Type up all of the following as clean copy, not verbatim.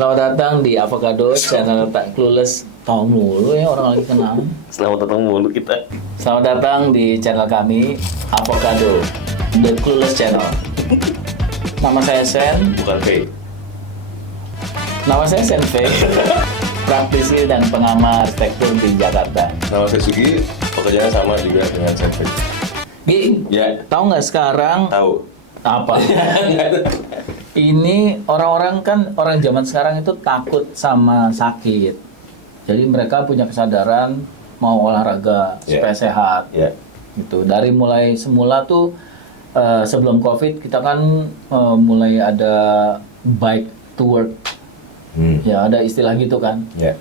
Selamat datang di Avocado channel tak clueless. Tahu mulu ya orang lagi kenal. Selamat datang mulu kita. Selamat datang di channel kami Avocado, The Clueless Channel. Nama saya Sen. Bukan V. Nama saya Sen V. Praktisi dan pengamat arsitektur di Jakarta. Nama saya Sugi. Pekerjaan sama juga dengan Sen V. Gi, Ya. tahu nggak sekarang Tahu. apa? Ini orang-orang kan orang zaman sekarang itu takut sama sakit. Jadi mereka punya kesadaran mau olahraga supaya sehat. Ya. Gitu. Dari mulai semula tuh sebelum Covid kita kan mulai ada bike to work. Ya, ada istilah gitu kan. Ya.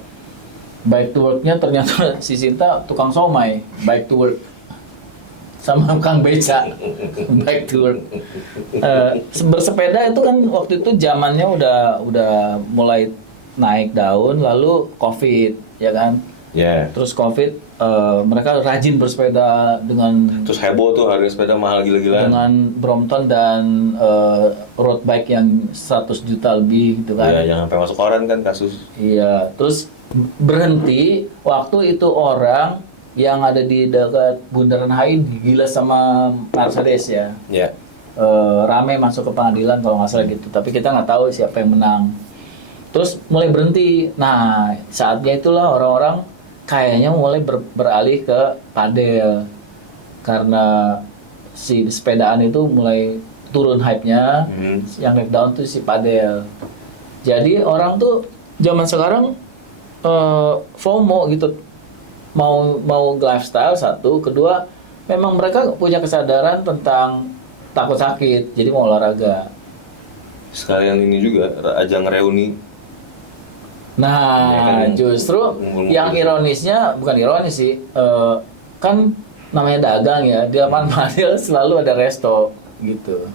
Bike to work-nya ternyata si Sinta tukang somai, bike to work. Sama Kang Beca, bike to work. Bersepeda itu kan waktu itu zamannya udah mulai naik daun, lalu Covid, ya kan? Ya. Terus Covid, mereka rajin bersepeda dengan Terus heboh tuh harga sepeda mahal gila-gilaan. dengan Brompton dan road bike yang 100 juta lebih gitu kan. Ya, jangan sampai masuk koran kan kasus. Iya, terus berhenti waktu itu orang yang ada di dekat Bundaran HI gila sama Mercedes ya. Ya. Rame masuk ke pengadilan kalau nggak salah gitu. Tapi kita nggak tahu siapa yang menang. Terus mulai berhenti. Nah, saatnya itulah orang-orang kayaknya mulai beralih ke padel. Karena si sepedaan itu mulai turun hype-nya. Yang naik down tuh si padel. Jadi orang tuh zaman sekarang FOMO gitu. Mau lifestyle satu, kedua memang mereka punya kesadaran tentang takut sakit, jadi mau olahraga. Sekalian ini juga ajang reuni. Nah, Ya kan, justru ngumpul-ngumpul. yang ironisnya bukan ironis sih, kan namanya dagang ya, di lapangan padel selalu ada resto gitu.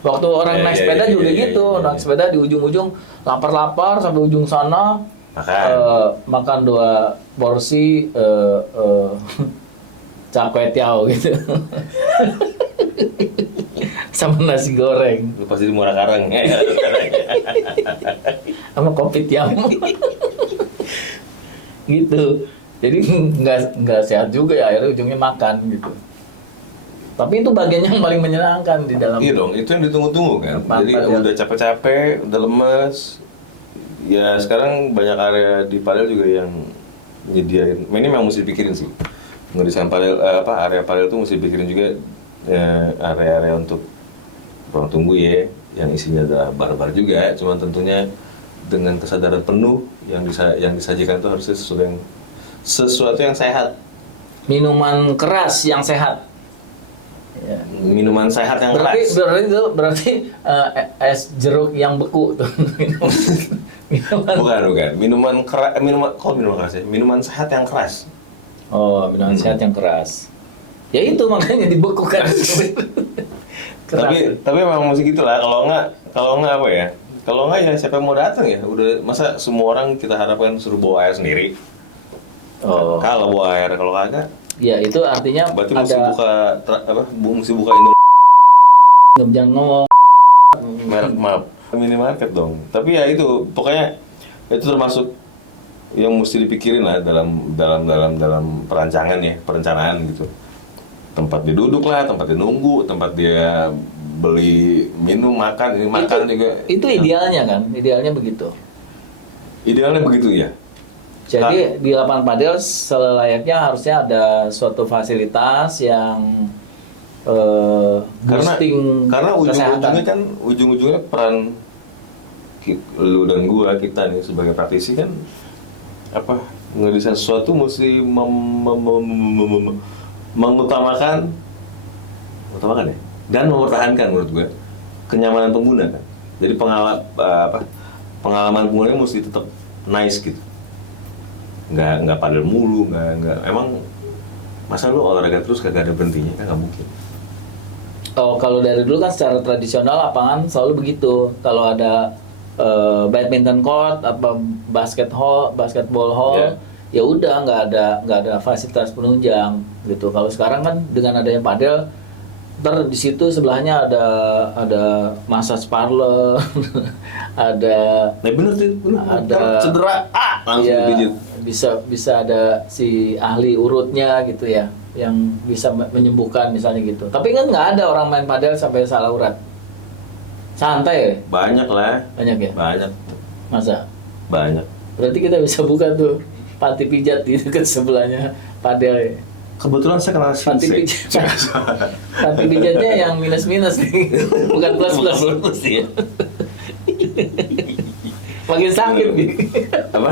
Waktu orang naik sepeda juga gitu, naik sepeda di ujung-ujung lapar-lapar sampai ujung sana. Makan 2 porsi cakwe tiao gitu. Sama nasi goreng. Lu pasti di Muara Karang. Sama kopi tiam. Gitu. Jadi nggak sehat juga ya, akhirnya ujungnya makan gitu. Tapi itu bagian yang paling menyenangkan di dalam. Iya dong, itu yang ditunggu-tunggu kan. Jadi udah capek-capek, udah lemes. Ya sekarang banyak area di padel juga yang nyediain. Ini memang mesti dipikirin sih. Ngedesain padel area padel itu mesti dipikirin juga area-area untuk ruang tunggu ya, yang isinya ada bar-bar juga. Cuman tentunya dengan kesadaran penuh yang disajikan itu harusnya sesuatu yang sehat. Minuman keras yang sehat. Ya. Minuman sehat yang keras. Berarti es jeruk yang beku tuh. Bukan. Minuman keras ya? Minuman sehat yang keras. Oh, minuman sehat yang keras. Ya itu makanya dibekukan. Tapi memang mesti gitulah. Kalau nggak apa ya? Kalau nggak ya siapa yang mau datang ya? Udah masa semua orang kita harapkan suruh bawa air sendiri. Oh. Kalau bawa air, kalau kagak, Ya itu artinya berarti ada mesti buka Indomie jangan ngomong. merek minimarket dong. Tapi ya itu pokoknya itu termasuk yang mesti dipikirin lah dalam perencanaan gitu. Tempat dia duduk lah, tempat dia nunggu, tempat dia beli minum, makan juga. Itu idealnya kan? Idealnya begitu. Idealnya begitu ya. Jadi di lapangan padel selayaknya harusnya ada suatu fasilitas yang boosting karena kesehatan. ujung-ujungnya peran lu dan kita nih sebagai praktisi kan ngedesain sesuatu mesti mengutamakan ya dan mempertahankan menurut gue kenyamanan pengguna kan. Jadi pengalaman pengguna mesti tetap nice gitu. Nggak padel mulu, nggak emang masa lu olahraga terus kagak ada berhentinya kan nggak mungkin. Oh, kalau dari dulu kan secara tradisional lapangan selalu begitu. Kalau ada badminton court, basketball hall, ya udah nggak ada fasilitas penunjang gitu. Kalau sekarang kan dengan adanya padel, ntar di situ sebelahnya ada massage parlor, ada Nah bener sih, bener. Ada- Cedera, langsung ya, dipijit. bisa ada si ahli urutnya gitu ya, yang bisa menyembuhkan misalnya gitu. Tapi kan nggak ada orang main padel sampai salah urat. Santai ya? Banyak lah, Banyak ya? banyak, Masa? banyak. Berarti kita bisa buka tuh panti pijat di dekat sebelahnya padel ya. Kebetulan saya kenal Panti Sensei. pijat. Panti pijatnya yang minus-minus nih, bukan plus-plus. Plus ya. Makin sakit nih. Apa?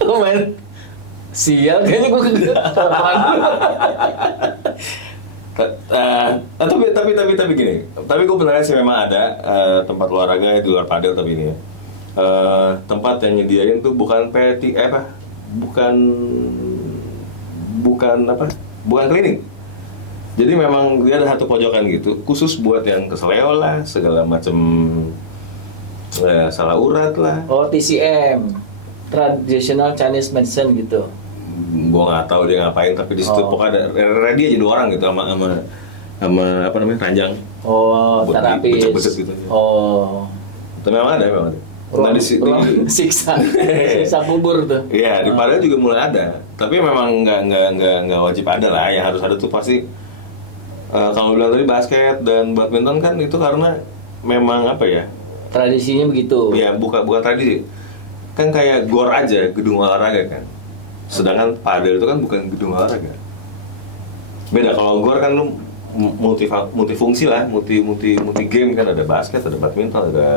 Lu main sial kayaknya gue Tapi gini. Tapi gue pernah sih memang ada tempat olahraga di luar padel tapi ini ya. Tempat yang nyediain tuh bukan bukan klinik. Jadi memang dia ada satu pojokan gitu, khusus buat yang keseleo lah, segala macam salah urat lah. Oh, TCM, Traditional Chinese Medicine gitu. Gua nggak tahu dia ngapain, tapi di situ Oh. pokoknya ada ready aja 2 orang gitu sama apa namanya ranjang. Oh, Buat terapis. becek-becek gitu. Oh, Tapi memang ada. Nah, ruang siksa kubur tuh. Iya, di Padang juga mulai ada. Tapi memang nggak wajib ada lah. Yang harus ada tuh pasti kalau bilang tadi basket dan badminton kan itu karena memang apa ya? Tradisinya begitu. Ya bukan tradisi. Kan kayak gor aja, gedung olahraga kan. Sedangkan padel itu kan bukan gedung olahraga. Beda kalau gor kan lu multifungsi lah, multi game kan, ada basket, ada badminton, ada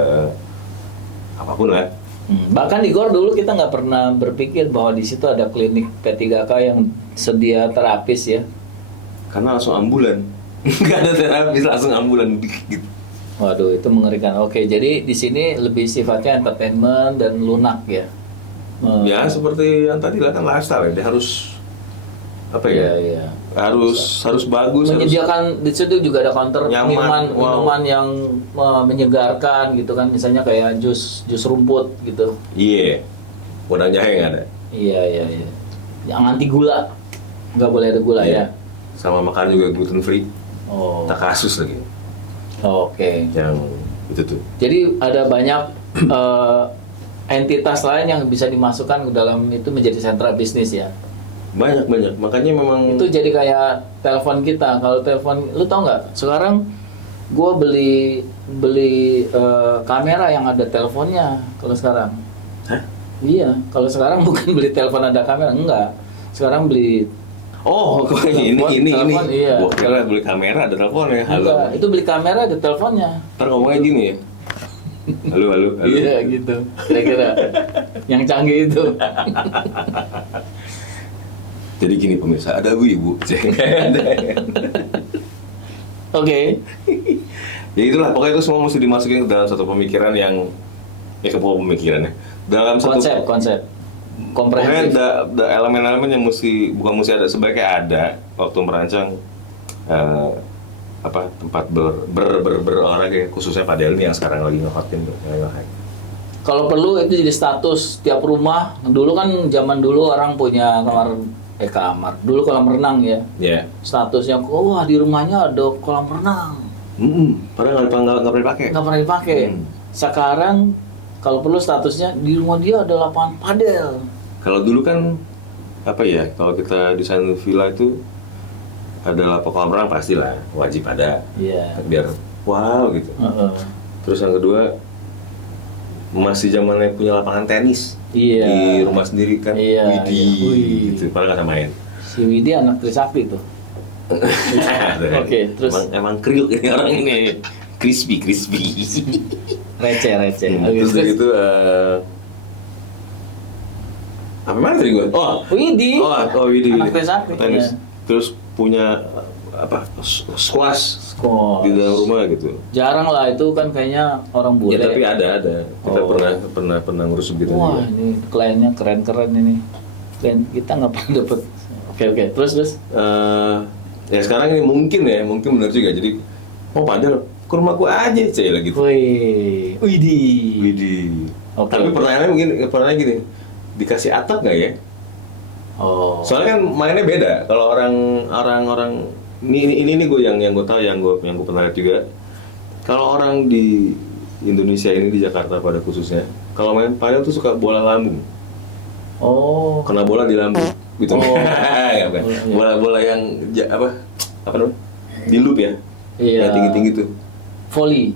apapun lah. Bahkan di GOR dulu kita nggak pernah berpikir bahwa di situ ada klinik P3K yang sedia terapis ya. Karena langsung ambulan. Nggak ada terapis, langsung ambulan gitu. Waduh, itu mengerikan. Oke, jadi di sini lebih sifatnya entertainment dan lunak ya. Ya seperti yang tadi lah kan lifestyle ya. Dia harus apa ya? Iya. Harus bagus, harus Menyediakan di situ juga ada counter Nyaman, minuman yang menyegarkan gitu kan, misalnya kayak jus rumput gitu. iya. Wedang jahe nggak ada. Iya. Yang anti gula, nggak boleh ada gula ya. Sama makanan juga gluten free. Oh, Tak kasus lagi. oke. Yang itu tuh. Jadi ada banyak entitas lain yang bisa dimasukkan ke dalam itu menjadi sentra bisnis ya. Banyak. Makanya memang Itu jadi kayak telepon kita. Kalau telepon, lu tau nggak? Sekarang gue beli kamera yang ada teleponnya. Kalau sekarang, Hah? iya. Kalau sekarang bukan beli telepon ada kamera, enggak. Sekarang beli Oh, kok ini. Telepon, iya. Gua kira beli kamera ada teleponnya. Halo. enggak. Itu beli kamera ada teleponnya. Ntar ngomongnya gini ya. Halo. Iya gitu. Kira-kira yang canggih itu. Jadi gini pemirsa, ada ibu. Oke. Ya itulah, pokoknya itu semua mesti dimasukin ke dalam satu pemikiran yang ke pemikiran ya. Dalam satu Konsep pokoknya komprehensif. ada elemen-elemen yang bukan mesti ada, sebaiknya ada waktu merancang tempat berolahraga khususnya padel ini yang sekarang lagi ngehotin tuh. Kalau perlu itu jadi status tiap rumah. Dulu kan zaman dulu orang punya kamar. Dulu kolam renang ya. Ya. Statusnya, wah di rumahnya ada kolam renang. Padahal nggak pernah dipakai. Nggak pernah dipakai. Sekarang kalau perlu statusnya di rumah dia ada lapangan padel. Kalau dulu kan apa ya? Kalau kita desain villa itu adalah kolam renang pastilah wajib ada. Iya. Biar wow gitu. Terus yang kedua masih zamannya punya lapangan tenis Iya. di rumah sendiri kan. Iya, Widih, iya. Wih. gitu. Padahal nggak samain. Si Widi anak Trisakti tuh. Oke, terus emang kriuk ini orang ini crispy. receh. Oke, Terus dari itu apa mana tadi gue? Widi. Widih. Anak Trisakti. Tenis. Iya. Terus punya squash di dalam rumah gitu. Jarang lah itu kan kayaknya orang bule. Ya tapi ada. Kita Oh. pernah ngurus begitu Wah, juga. ini kliennya keren ini. Klien kita nggak pernah dapet. Oke. Terus. Ya sekarang ini mungkin benar juga. Jadi padahal ke rumah gua aja saya lagi gitu. Widih. Oke. Tapi pertanyaannya gini, dikasih atap nggak ya? Oh. Soalnya kan mainnya beda. Kalau orang ini gue yang gue tahu yang gue pernah lihat juga. Kalau orang di Indonesia ini di Jakarta pada khususnya, kalau main padel tuh suka bola lambung. Oh. Kena bola di lambung gitu. Oh. Nggak, bukan. Iya. Bola-bola yang apa namanya? Di loop ya. Iya. Yang tinggi-tinggi tuh. Volley.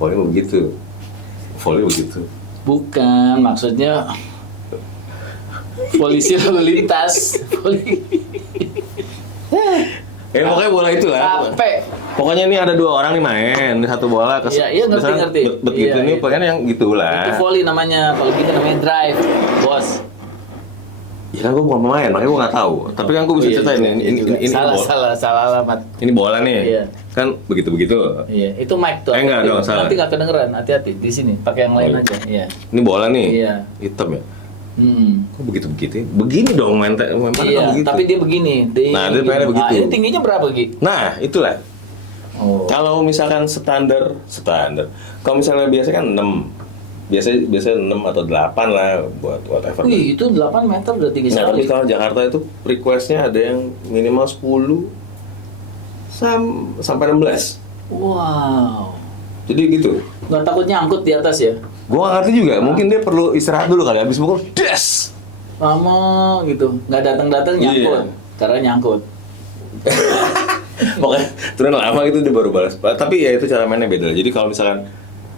Volley begitu. Volley begitu. Bukan, maksudnya polisi lalu lintas. Volley. Pokoknya bola itu lah. Capek. Pokoknya ini ada 2 orang nih main, ini satu bola ke Iya, ngerti. bet gitu Iya, nih, iya. pokoknya yang gitulah. Itu volley namanya. Kalau gitu namanya drive, bos. Ya kan gue bukan pemain, makanya gue nggak tahu. Tapi kan gue bisa Iya, ceritain iya, ini juga. bola. salah alamat. Ini bola nih. Iya. Kan begitu-begitu. Iya, itu mic tuh. Enggak dong, salah. Nanti nggak kedengeran, hati-hati di sini. Pakai yang lain Oh, iya. aja. Iya. Ini bola nih. Iya. Hitam ya. Hmm. Kok begitu-begitu? Begini dong main mana Iya, kan begitu. tapi dia begini. Nah, dia pengennya begitu. Ini tingginya berapa, Gi? Nah, itulah. Oh. Kalau misalkan standar. Kalau misalnya biasa kan 6. Biasa 6 atau 8 lah buat whatever. Wih, itu 8 meter udah tinggi Nah, tapi sekali. kalau Jakarta itu requestnya ada yang minimal 10 sampai 16. Wow. Jadi gitu. Nggak takut nyangkut di atas ya? Gua nggak ngerti juga, mungkin dia perlu istirahat dulu kali habis pukul des. Lama gitu. Nggak datang-datang nyangkut. Iya. Karena nyangkut. Pokoknya turun lama gitu dia baru balas. Tapi ya itu cara mainnya beda. Jadi kalau misalkan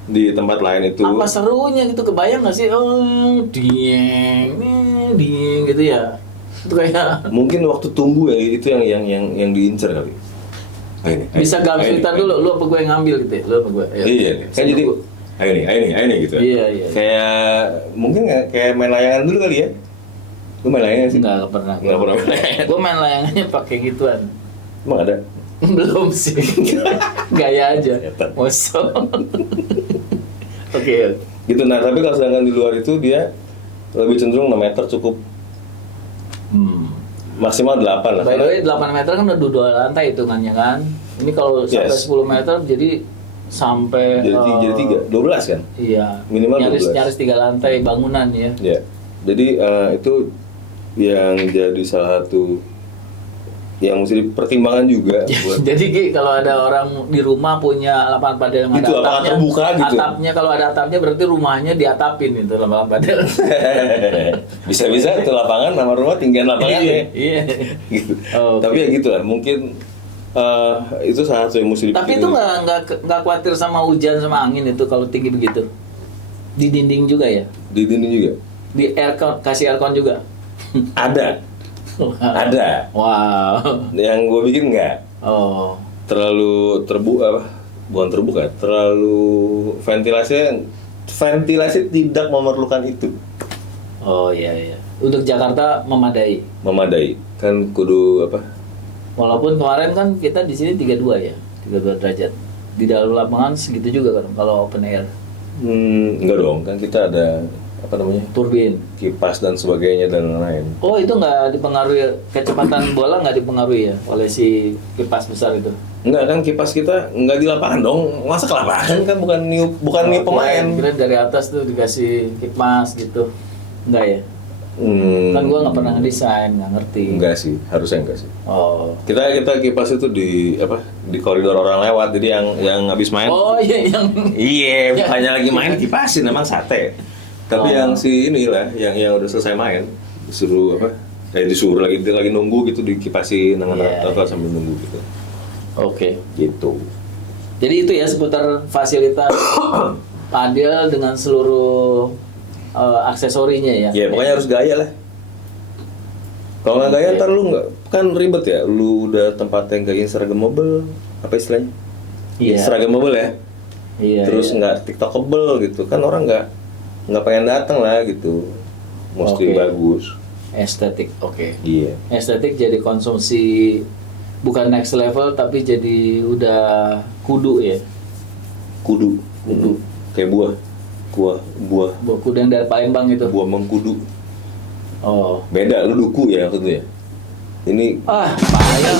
di tempat lain itu Apa serunya gitu, kebayang nggak sih? Oh, dieng gitu ya. Itu kayak mungkin waktu tunggu ya itu yang diincer kali. Ayo nih, bisa ayo nih, filter ayo dulu, lu apa gue yang ngambil gitu ya? Lu apa gue? Ayo. Iya nih. Kan jadi ayo nih gitu. Iya, iya. Kayak mungkin kayak main layangan dulu kali ya. Lu main layangan sih? Nggak pernah. Nggak pernah main layangan. Gue main layangannya pakai gituan. Emang ada? Belum sih. Gaya aja. Setan. Mosok. Oke. Gitu. Nah, tapi kalau sedangkan di luar itu dia lebih cenderung 6 meter cukup. Maksimal 8 lah. By the way, 8 meter kan udah 2 lantai hitungannya kan. Ini kalau sampai Yes. 10 meter jadi sampai Jadi 3, 12 kan? Iya. Minimal nyaris 12. nyaris 3 lantai bangunan ya. Ya. Jadi itu yang jadi salah satu yang mesti dipertimbangkan juga buat Jadi Ki, kalau ada orang di rumah punya lapangan padel yang Gitu, ada apakah atapnya, terbuka gitu? atapnya kalau ada atapnya berarti rumahnya diatapin itu lapangan padel. bisa-bisa itu lapangan nama rumah tinggian lapangannya. Iya. Gitu. Oh, oke. Tapi ya gitulah, mungkin itu salah satu yang mesti Tapi itu nggak khawatir sama hujan sama angin itu kalau tinggi begitu. Di dinding juga ya? di dinding juga. Di aircon, kasih aircon juga. Ada. Ada. Wow. Yang gue bikin enggak Oh. terlalu terbuka, bukan terbuka, terlalu ventilasi tidak memerlukan itu. Oh iya iya. Untuk Jakarta memadai. Memadai. Kan kudu apa? Walaupun kemarin kan kita di sini 32 ya, 32 derajat. Di dalam lapangan segitu juga kan kalau open air. Enggak dong, kan kita ada apa namanya? Turbin. Kipas dan sebagainya dan lain-lain. Oh itu nggak dipengaruhi kecepatan bola nggak dipengaruhi ya oleh si kipas besar itu? Enggak kan kipas kita enggak di lapangan dong. Masa ke lapangan kan bukan niup pemain. Kira dari atas tuh dikasih kipas gitu. Enggak ya? Kan gua nggak pernah ngedesain, nggak ngerti. Enggak sih, harusnya enggak sih. Oh. Kita kipas itu di apa? Di koridor orang lewat. Jadi yang habis main. Oh iya yang Iya, bukannya lagi main kipasin emang sate. Tapi Oh. yang si inilah yang udah selesai main disuruh apa? Disuruh lagi dia lagi nunggu gitu dikipasin dengan Iya, rata iya. sambil nunggu gitu. Oke. Gitu. Jadi itu ya seputar fasilitas padel dengan seluruh aksesorinya ya. Ya pokoknya harus gaya lah. Kalau nggak gaya Oke. ntar lu nggak kan ribet ya. Lu udah tempat yang kayak Instagramable apa istilahnya? Iya. Instagramable ya. Iya. Terus iya. nggak TikTokable gitu kan orang nggak pengen datang lah gitu. Mesti Oke. bagus. Estetik, oke. Iya. Estetik jadi konsumsi bukan next level tapi jadi udah kudu ya. Kudu. Kayak buah. Buah. Buah kudu yang dari Palembang itu. Buah mengkudu. Oh. Beda lu duku ya maksudnya. Ini Ah, payah.